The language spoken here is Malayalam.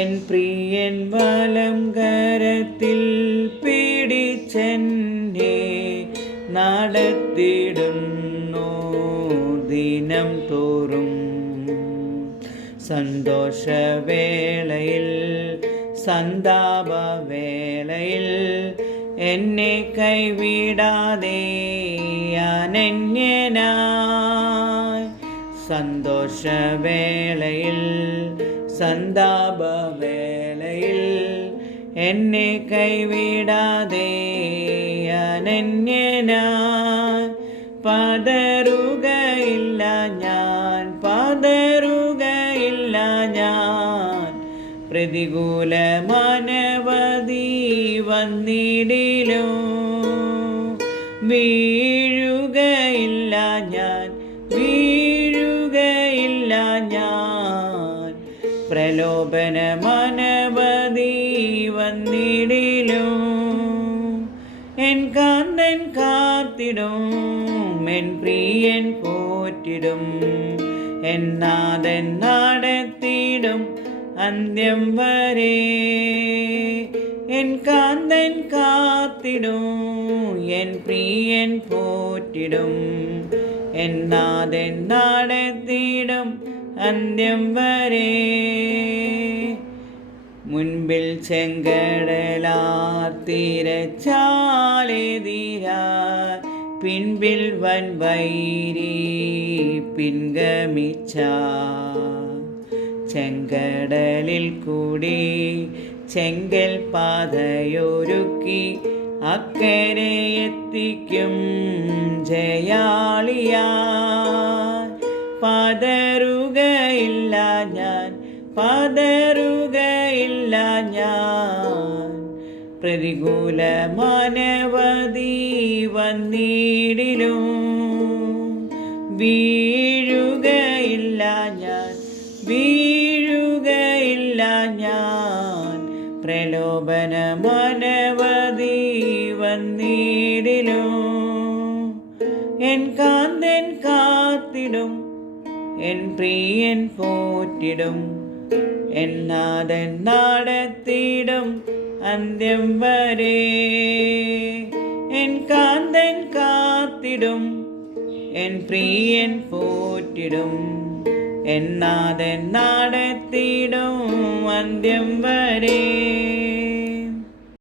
എൻ പ്രിയൻ വലം കരത്തിൽ പിടിച്ചെന്നെ നടത്തിടുന്നു ദിനം തോറും. സന്തോഷവേളയിൽ സന്താപവേളയിൽ എന്നെ കൈവിടാതെ അനന്യനായി. സന്തോഷവേളയിൽ സന്താപവേളയിൽ എന്നെ കൈവിടാതെ അനന്യനായി. പതറുകയില്ല ഞാൻ, പതറുകയില്ല ഞാൻ. പ്രതികൂലമനവധി വന്നിടിലും വീഴുകയില്ല ഞാൻ, വീഴുകയില്ല ഞാൻ. പ്രലോഭനമനവധി വന്നിടിലും എൻ കാന്തൻ കാത്തിടും, എൻ പ്രിയൻ പോറ്റിടും. എൻ നാഥൻ നടത്തിടും അന്ത്യം വരെ. എൻ കാന്തൻ കാത്തിടും, എൻ പ്രിയൻ പോറ്റിടും. എൻ നാഥൻ നടത്തിടും അന്ത്യം വരെ. മുൻപിൽ ചെങ്കടലാർ തിരച്ചാലെതിരാ, പിൻപിൽ വൻ വൈരി പിൻഗമിച്ച. ചെങ്കടലിൽ കൂടി ചെങ്കൽ പാതയൊരുക്കി അക്കരെ എത്തിക്കും ജയാളിയാ. പതറുകയില്ല ഞാൻ, പതറുകയില്ല ഞാൻ. പ്രതികൂലമനവധി വന്നിടിലും വീഴുകയില്ല ഞാൻ, വീഴുകയില്ല ഞാൻ. പ്രലോഭനമനവധി വന്നിടിലും എൻ കാന്തൻ കാത്തിടും, എൻ പ്രിയൻ പോറ്റിടും. എൻ നാഥൻ നടത്തിടും അന്ത്യം വരെ. എൻ കാന്തൻ കാത്തിടും, എൻ പ്രിയൻ പോറ്റിടും. എൻ നാഥൻ നടത്തിടും അന്ത്യം വരെ.